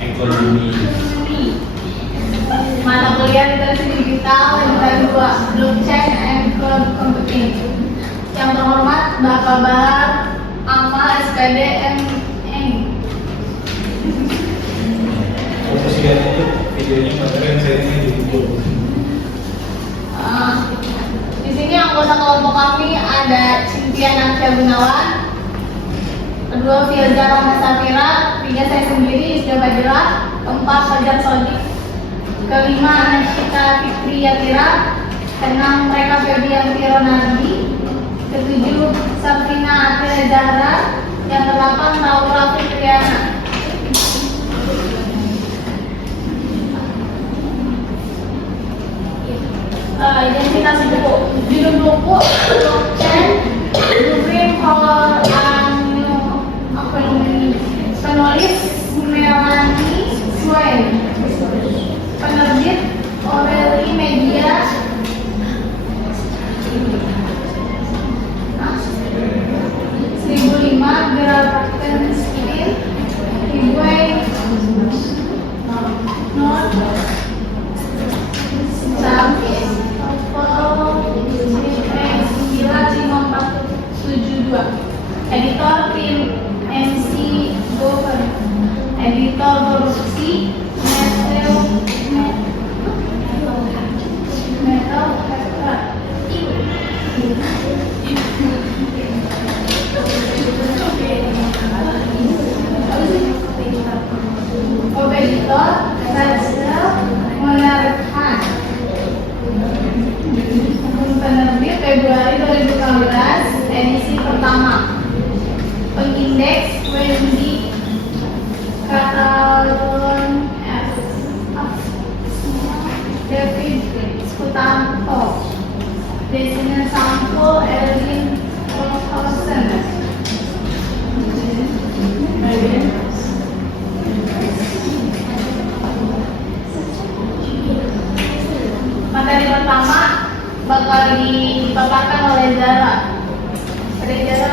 Ekonomi. Mata kuliah literasi digital yang kedua blockchain and cloud computing. Yang terhormat Bapak Bahar Amal SPD MN. Posisikan itu videonya kemarin saya ini di Google. Di sini anggota kelompok kami ada Cynthia Nadia Gunawan, kedua Firza Rama Safira, tiga saya sendiri Isda Badira, keempat Fajar Sodik, kelima Anashita Fitri Yatira, keenam mereka Febian Ronaldi, ketujuh Safina Atira Zahra, yang kedelapan Laura Fitriana. Identitas buku, judul buku blockchain, blueprint color penulis Melanie Swain, penerbit Oreli Media, 1005 Grafenstein, Higuain, Not editor film MC Gover, editor produksi Metal Extra, editor Sajel Monarhan, penerbit Februari 2015 edisi pertama. Pengindeks Wendy Catalon F. David Skutanto, desainer sampul Erwin Olhausen. Materi pertama bakal dipaparkan oleh Zara. Ada Zara.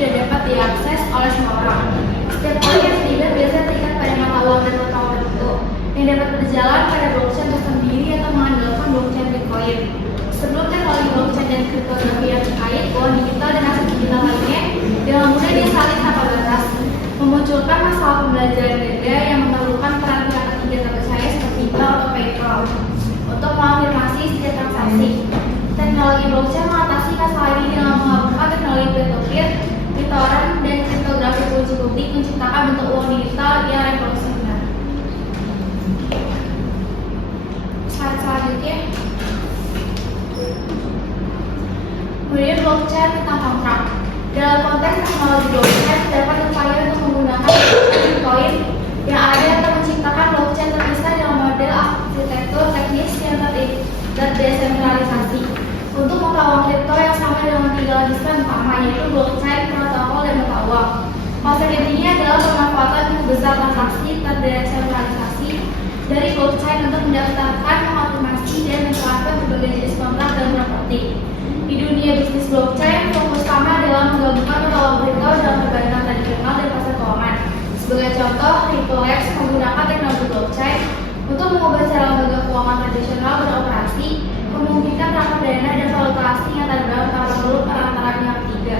Dan dapat diakses oleh semua orang. Setiap poin yang terlibat biasanya terikat pada mata uang dan total tertentu yang dapat berjalan pada blockchain tersendiri atau mengandalkan blockchain Bitcoin. Sebelum teknologi blockchain dan kriptografi yang terkait, uang digital dan aset digital lainnya dengan mudah disalin tanpa batas, memunculkan masalah pembelajaran ganda yang memerlukan peran pihak ketiga terpercaya seperti bank atau PayPal untuk mengafirmasi setiap transaksi. Teknologi blockchain mengatasi masalah ini dengan menggabungkan teknologi peer-to-peer, kriptoran, dan kriptografi kunci publik menciptakan bentuk uang digital yang revolusioner. Slide selanjutnya. Kemudian blockchain tentang kontrak. Dalam konteks teknologi blockchain terdapat upaya untuk menggunakan Bitcoin yang ada untuk menciptakan blockchain terpisah dengan model arsitektur teknis yang terdesentralisasi untuk mata uang kripto yang sama dengan tiga lapisan utama, yaitu blockchain, protokol, dan mata uang. Konsep ini adalah pemanfaatan untuk besar transaksi terdesentralisasi dari blockchain untuk mendaftarkan, mengoptimasi, dan menerapkan berbagai jenis kontrak dan properti. Di dunia bisnis blockchain, fokus utama adalah menggabungkan mata uang kripto dalam perbankan tradisional dan pasar keuangan. Sebagai contoh, CryptoLabs menggunakan teknologi blockchain untuk mengubah cara lembaga keuangan tradisional beroperasi, memungkinkan transfer dana dan valuta asing yang terdapat tanpa perlu perantara pihak ketiga.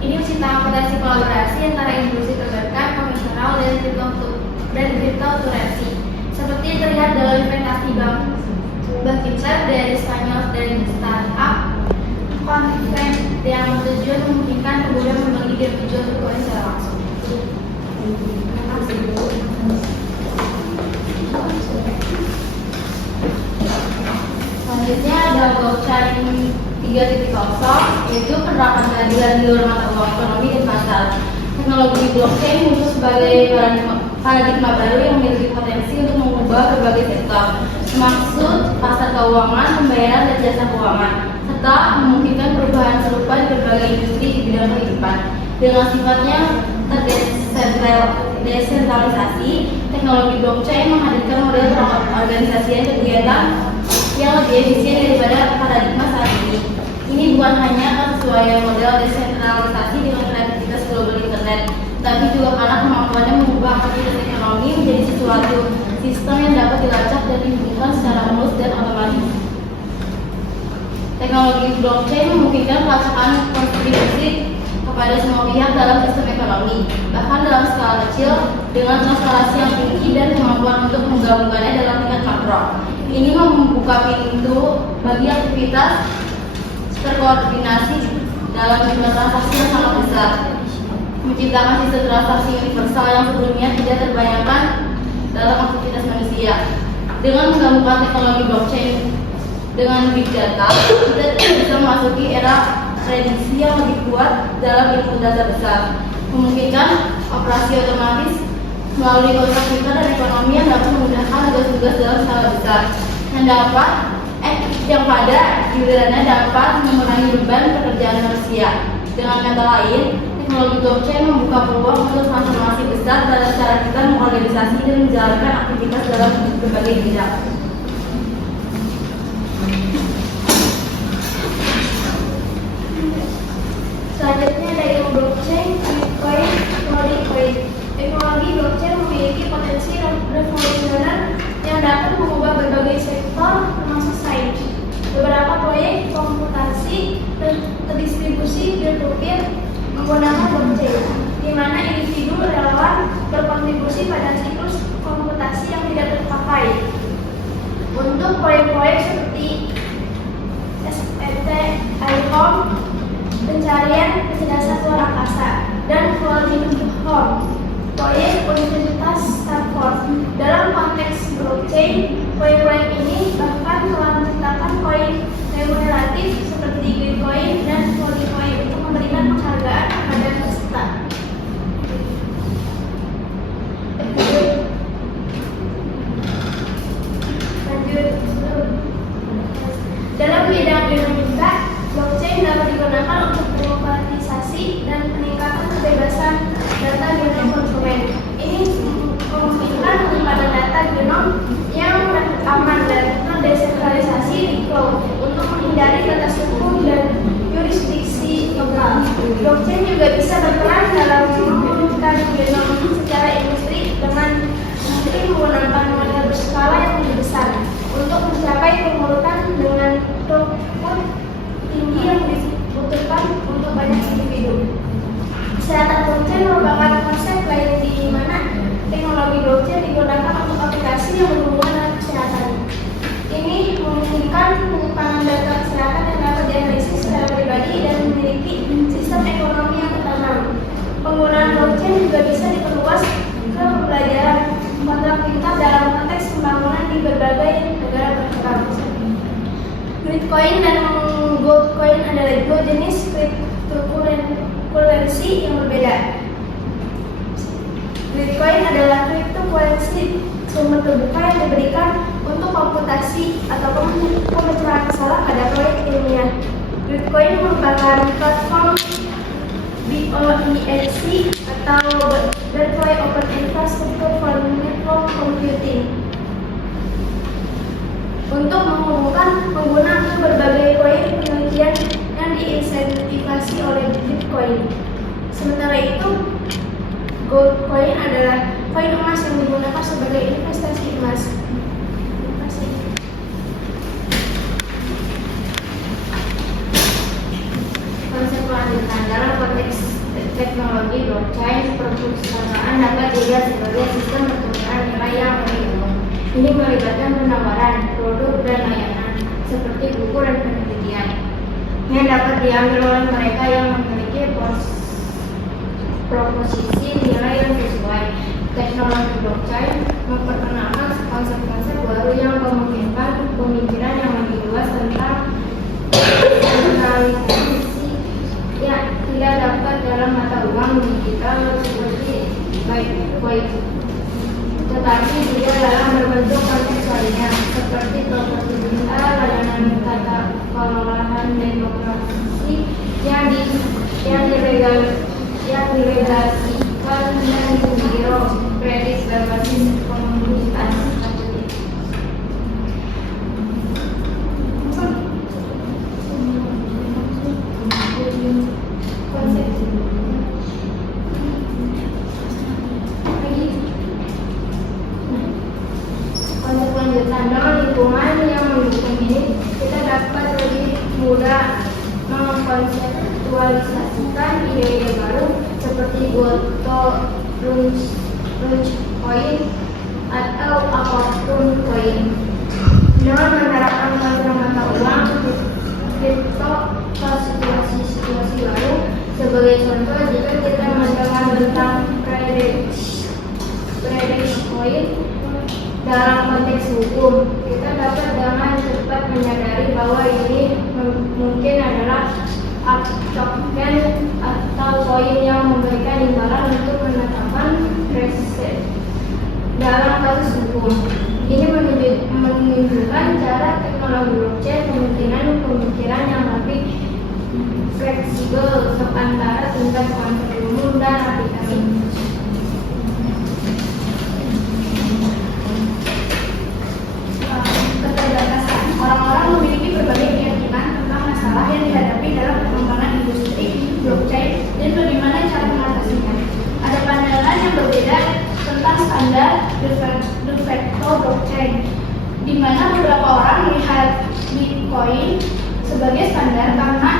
Ini menciptakan potensi kolaborasi antara industri perbankan konvensional dan kriptokurrensi, seperti yang terlihat dalam investasi bank Bankinter dari Spanyol dan startup Content yang bertujuan memungkinkan pengguna membagi dan menjual Bitcoin secara langsung. Terima kasih. Selanjutnya Selanjutnya ada blockchain 3.0, yaitu penerapan keadilan di luar mata uang ekonomi dan pasar. Teknologi blockchain muncul sebagai paradigma baru yang memiliki potensi untuk mengubah berbagai sektor, termasuk pasar keuangan, pembayaran, dan jasa keuangan, serta memungkinkan perubahan serupa di berbagai industri di bidang kehidupan. Dengan sifatnya terdesentralisasi, teknologi blockchain menghadirkan model organisasi kegiatan yang lebih efisien daripada paradigma saat ini. Ini bukan hanya sesuai model desentralisasi dengan kreativitas global internet, tapi juga karena kemampuannya mengubah aktivitas ekonomi menjadi sesuatu sistem yang dapat dilacak dan dihubungkan secara mulus dan otomatis. Teknologi blockchain memungkinkan pelacakan kontribusi kepada semua pihak dalam sistem ekonomi, bahkan dalam skala kecil, dengan transparansi yang tinggi dan kemampuan untuk menggabungkannya dalam tingkat makro. Ini membuka pintu bagi aktivitas terkoordinasi dalam jumlah transaksi yang sangat besar, menciptakan sistem transaksi universal yang sebelumnya tidak terbayangkan dalam aktivitas manusia. Dengan menggabungkan teknologi blockchain dengan big data, kita bisa memasuki era prediksi yang lebih kuat dalam input data besar, memungkinkan operasi otomatis melalui komputer dan ekonomi yang dapat memudahkan tugas-tugas dalam skala besar, yang pada gilirannya dapat mengurangi beban pekerjaan manusia. Dengan kata lain, teknologi blockchain membuka peluang untuk transformasi besar dalam cara kita mengorganisasi dan menjalankan aktivitas dalam berbagai bidang. Selanjutnya ada ilmu blockchain, Bitcoin, Dogecoin. Teknologi blockchain memiliki potensi revolusioner yang dapat mengubah berbagai sektor termasuk sains. Beberapa proyek komputasi terdistribusi peer-to-peer menggunakan blockchain, di mana individu relawan berkontribusi pada siklus komputasi yang tidak terpakai. Untuk proyek-proyek seperti SET, ICOM, pencarian kecerdasan luar angkasa, dan Quantum Home, proyek Universitas Stanford. Dalam konteks blockchain, proyek-proyek ini bahkan telah menciptakan koin remuneratif seperti Bitcoin dan Dogecoin untuk memberikan penghargaan kepada peserta. Dalam bidang dinamika, blockchain dapat digunakan untuk demokratisasi dan peningkatan kebebasan data genom konsumen. Ini memungkinkan penyimpanan data genom yang aman dan terdesentralisasi di cloud untuk menghindari batas hukum dan jurisdiksi lokal. Blockchain juga bisa berperan dalam mengumpulkan genom secara industri dengan mungkin menggunakan model berskala yang lebih besar untuk mencapai pengurutan dengan throughput tinggi yang dibutuhkan untuk banyak individu. Kesehatan blockchain merupakan konsep lain di mana teknologi blockchain digunakan untuk aplikasi yang berhubungan dengan kesehatan. Ini memungkinkan penyimpanan data kesehatan yang dapat dianalisis secara pribadi dan memiliki sistem ekonomi yang tertanam. Penggunaan blockchain juga bisa diperluas ke pembelajaran kontrak pintar dalam konteks pembangunan di berbagai negara berkembang. Bitcoin dan Goldcoin adalah dua jenis cryptocurrency yang berbeda. Bitcoin adalah cryptocurrency sumber terbuka yang diberikan untuk komputasi ataupun pemecahan masalah pada proyek ilmiah. Bitcoin merupakan platform BOINC atau Berkeley Open Infrastructure for Network Computing untuk menghubungkan pengguna ke berbagai proyek penelitian yang diinsentifasi oleh Bitcoin. Sementara itu, Goldcoin adalah koin emas yang digunakan sebagai investasi emas. Konsep kelanjutan dalam konteks teknologi blockchain, perpustakaan dapat dilihat sebagai sistem pertukaran nilai yang lebih umum. Ini melibatkan penawaran produk dan layanan seperti buku dan penelitian yang dapat diambil oleh mereka yang memiliki proposisi nilai yang sesuai. Teknologi blockchain memperkenalkan konsep-konsep baru yang memungkinkan pemikiran yang lebih luas dan pengolahan demokrasi yang dilegasikan dan biro kredit berbasis komunitas. Konsep lanjutan dengan lingkungan yang mendukung ini, kita dapat lebih mudah mengkonseptualisasikan ide-ide baru seperti Goto, Coin atau apapun koin. Dengan menerapkan konsep mata uang kripto ke situasi baru, sebagai contoh jika kita mendengar tentang credit coin dalam konteks hukum, kita dapat dengan cepat menyadari bahwa ini mungkin adalah token atau koin yang memberikan imbalan untuk menetapkan preset dalam kasus hukum. Ini menunjukkan cara teknologi blockchain kemungkinan pemikiran yang lebih fleksibel antara tingkat konsep umum dan aplikasi. Keterbatasan. Orang-orang memiliki berbagai keyakinan tentang masalah yang dihadapi dalam pengembangan industri blockchain dan bagaimana cara mengatasinya. Ada pandangan yang berbeda tentang standar de facto blockchain, di mana beberapa orang melihat Bitcoin sebagai standar karena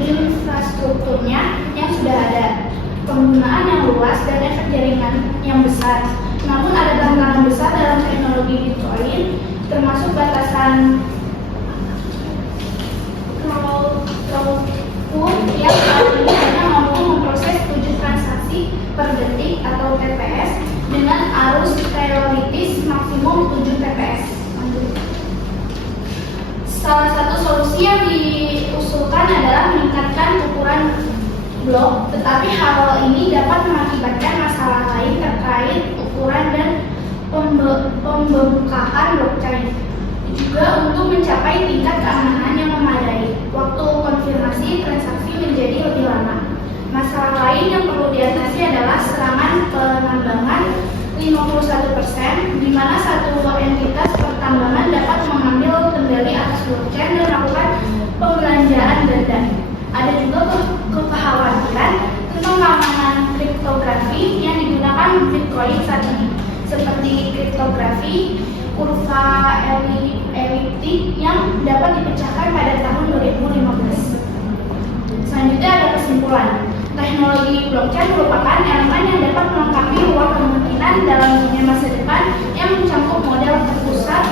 infrastrukturnya yang sudah ada, penggunaan yang luas dan efek jaringan yang besar. Namun ada tantangan besar dalam teknologi Bitcoin, termasuk batasan throughput yang saat ini hanya mampu memproses 7 transaksi per detik atau TPS dengan arus teoritis maksimum 7 TPS. Salah satu solusi yang diusulkan adalah meningkatkan ukuran blok, tetapi hal ini dapat mengakibatkan masalah lain terkait ukuran dan pembukaan blockchain. Juga untuk mencapai tingkat keamanan yang memadai, waktu konfirmasi transaksi menjadi lebih lama. Masalah lain yang perlu diatasi adalah serangan penambangan 51%, di mana satu entitas pertambangan dapat mengambil kendali atas blockchain dan melakukan pembelanjaan data. Ada juga kekhawatiran tentang keamanan kriptografi yang digunakan Bitcoin saat ini, seperti kriptografi kurva eliptik yang dapat dipecahkan pada tahun 2015. Selanjutnya ada kesimpulan. Teknologi blockchain merupakan elemen yang dapat melengkapi ruang kemungkinan dalam dunia masa depan yang mencakup model terpusat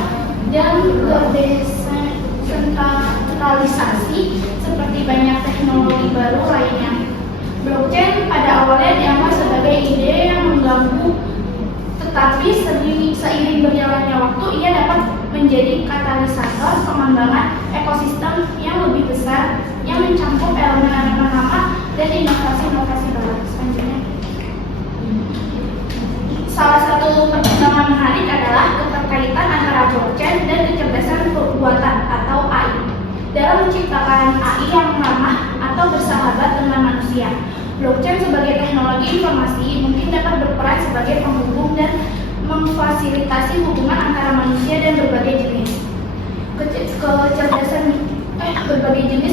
dan terdesentralisasi seperti banyak teknologi baru lainnya. Blockchain pada awalnya dianggap sebagai ide yang mengganggu, tetapi seiring berjalannya waktu ia dapat menjadi katalisator pengembangan ekosistem yang lebih besar yang mencakup elemen-elemen lama dan inovasi-inovasi baru. Selanjutnya, salah satu perkembangan menarik adalah keterkaitan antara blockchain dan kecerdasan buatan atau AI dalam menciptakan AI yang ramah atau bersahabat dengan manusia. Blockchain sebagai teknologi informasi mungkin dapat berperan sebagai penghubung dan memfasilitasi hubungan antara manusia dan berbagai jenis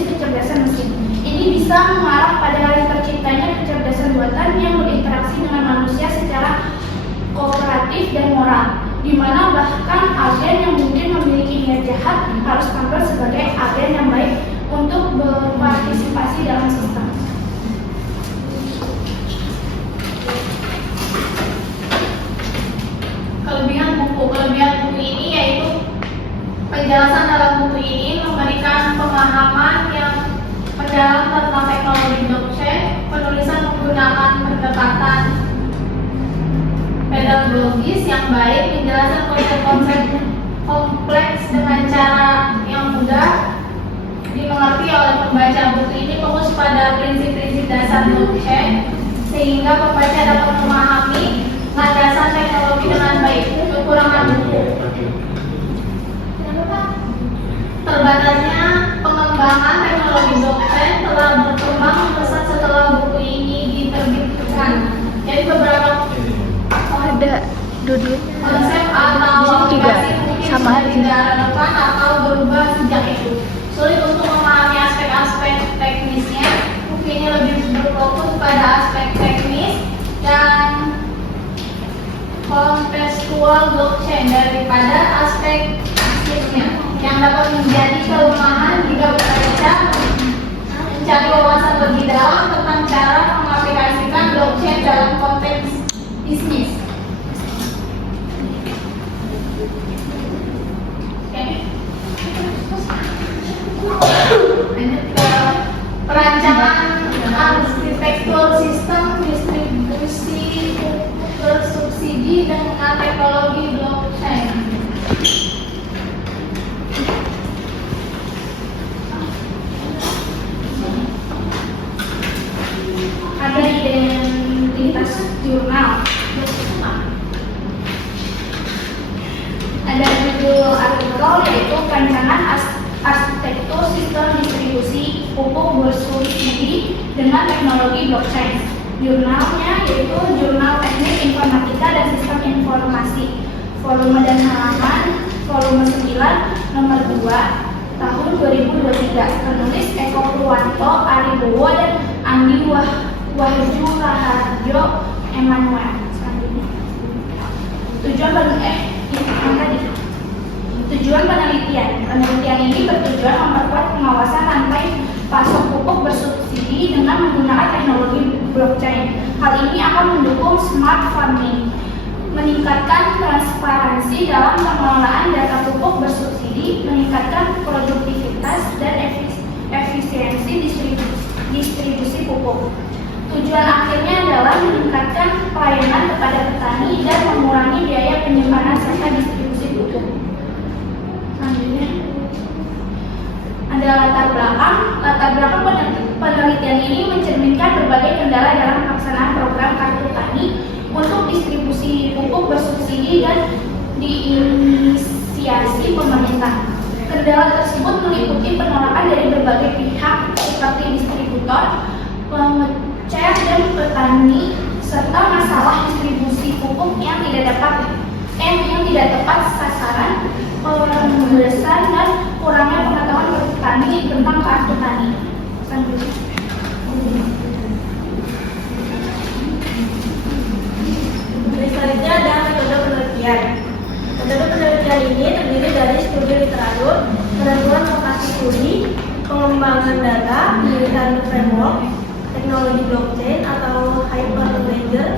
kecerdasan mesin. Ini bisa mengarah pada terciptanya kecerdasan buatan yang berinteraksi dengan manusia secara kooperatif dan moral, di mana bahkan agen yang mungkin memiliki niat jahat harus tampil sebagai agen yang baik untuk berpartisipasi dalam sistem. Kelebihan buku ini yaitu penjelasan dalam buku ini memberikan pemahaman yang mendalam tentang teknologi blockchain, penulisan menggunakan pendekatan pedagogis yang baik, menjelaskan konsep-konsep kompleks dengan cara yang mudah dimengerti oleh pembaca. Buku ini fokus pada prinsip-prinsip dasar blockchain sehingga pembaca dapat memahami landasan teknologi dengan baik. Kekurangan buku, terbatasnya teknologi blockchain telah berkembang pesat setelah buku ini diterbitkan. Jadi beberapa Ada Dudut. konsep atau Di sini juga aplikasi mungkin sama sudah sih. tidak relevan atau berubah sejak itu. Sulit untuk memahami aspek-aspek teknisnya. Buku ini lebih berfokus pada aspek teknis dan kontekstual blockchain daripada aspek teknisnya, yang dapat menjadi kelemahan jika bekerja mencari wawasan lebih dalam tentang cara mengaplikasikan blockchain dalam konteks bisnis. Lanjut ke perancangan arsitektur sistem distribusi bersubsidi dengan teknologi blockchain. Ada identitas jurnal. Ada judul artikel yaitu perancangan arsitektur sistem distribusi pupuk bersubsidi dengan teknologi blockchain. Jurnalnya yaitu Jurnal Teknik Informatika dan Sistem Informasi. Volume dan halaman volume 9 nomor 2 tahun 2023. Penulis Eko Purwanto, Aribowo dan Andi Wahju Raharjo Emmanuel. Selanjutnya. Tujuan penelitian. Penelitian ini bertujuan memperkuat pengawasan rantai pasok pupuk bersubsidi dengan menggunakan teknologi blockchain. Hal ini akan mendukung smart farming, meningkatkan transparansi dalam pengelolaan data pupuk bersubsidi, meningkatkan produktivitas dan efisiensi distribusi pupuk. Tujuan akhirnya adalah meningkatkan pelayanan kepada petani dan mengurangi biaya penyimpanan serta distribusi pupuk. Selanjutnya ada latar belakang. Latar belakang penelitian ini mencerminkan berbagai kendala dalam pelaksanaan program Kartu Tani untuk distribusi pupuk bersubsidi dan diinisiasi pemerintah. Kendala tersebut meliputi penolakan dari berbagai pihak seperti distributor, pengecer dan petani, serta masalah distribusi pupuk yang tidak tepat sasaran, pembebasan dan kurangnya pengetahuan petani tentang kartu tani. Selanjutnya. Selanjutnya ada metode penelitian. Metode penelitian ini terdiri dari studi literatur, penentuan lokasi studi, pengembangan data, penelitian framework, teknologi blockchain atau hyperledger,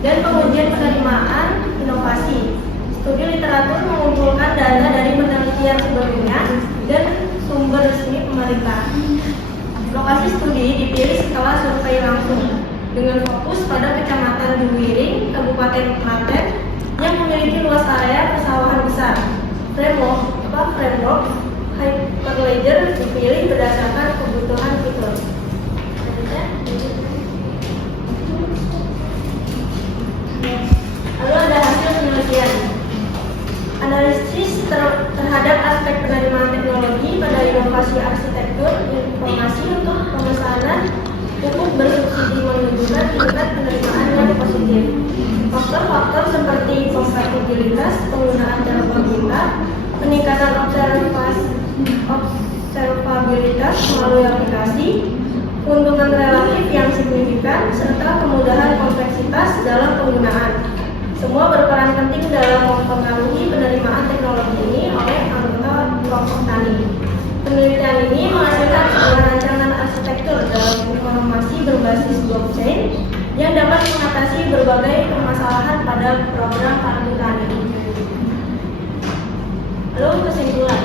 dan pengujian penerimaan inovasi. Studi literatur mengumpulkan data dari penelitian sebelumnya dan sumber resmi pemerintah. Lokasi studi dipilih setelah survei langsung dengan fokus pada Kecamatan Juwiring, Kabupaten Klaten yang memiliki luas area persawahan besar. Framework Hyperledger dipilih berdasarkan kebutuhan fitur. Lalu ada hasil penelitian. Analisis terhadap aspek penerimaan teknologi pada inovasi arsitektur informasi untuk pemesanan pupuk bersubsidi menunjukkan tingkat penerimaan yang positif. Faktor-faktor seperti kompatibilitas, penggunaan telepon pintar, peningkatan observabilitas melalui aplikasi, keuntungan relatif yang signifikan, serta kemudahan kompleksitas dalam penggunaan. Semua berperan penting dalam mempengaruhi penerimaan teknologi ini oleh anggota kelompok tani. Penelitian ini menghasilkan sebuah rancangan arsitektur dalam informasi berbasis blockchain yang dapat mengatasi berbagai permasalahan pada program Kartu Tani. Lalu kesimpulan.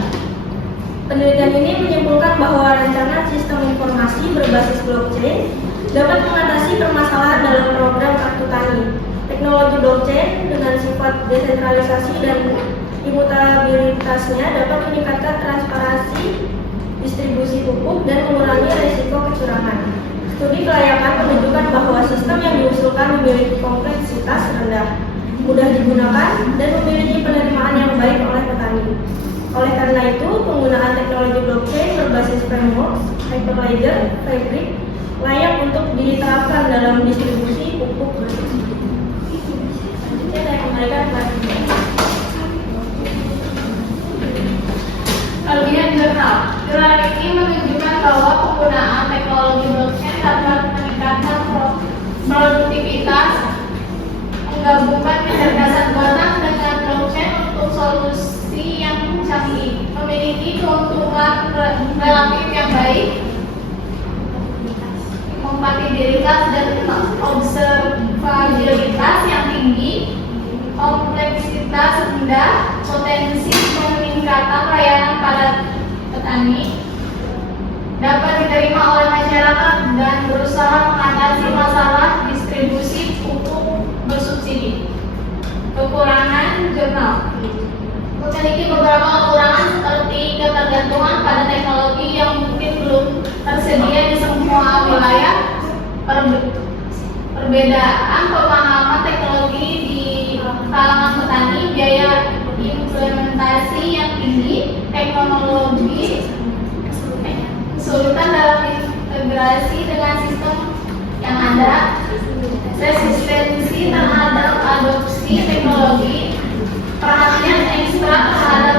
Penelitian ini menyimpulkan bahwa rancangan sistem informasi berbasis blockchain dapat mengatasi permasalahan dalam program Kartu Tani. Teknologi blockchain dengan sifat desentralisasi dan imutabilitasnya dapat meningkatkan transparansi distribusi pupuk dan mengurangi risiko kecurangan. Studi kelayakan menunjukkan bahwa sistem yang diusulkan memiliki kompleksitas rendah, mudah digunakan, dan memiliki penerimaan yang baik oleh petani. Oleh karena itu, penggunaan teknologi blockchain berbasis framework, hyperledger, fabric layak untuk diterapkan dalam distribusi pupuk. Selanjutnya saya kembalikan kepada Kelebihan jurnal. Jurnal ini menunjukkan bahwa penggunaan teknologi blockchain dapat meningkatkan produktivitas, menggabungkan kecerdasan buatan dengan blockchain untuk solusi yang canggih, memiliki keuntungan relatif yang baik, kompatibilitas dan observabilitas yang tinggi, kompleksitas rendah, potensi peningkatan layanan pada petani, dapat diterima oleh masyarakat dan berusaha mengatasi masalah distribusi pupuk bersubsidi. Kekurangan jurnal memiliki beberapa kekurangan seperti ketergantungan pada teknologi yang mungkin belum tersedia di semua wilayah, perbedaan pemahaman teknologi di kalangan petani, biaya implementasi yang tinggi, teknologi kesulitan dalam integrasi dengan sistem yang ada, resistensi terhadap adopsi teknologi, perhatian ekstra terhadap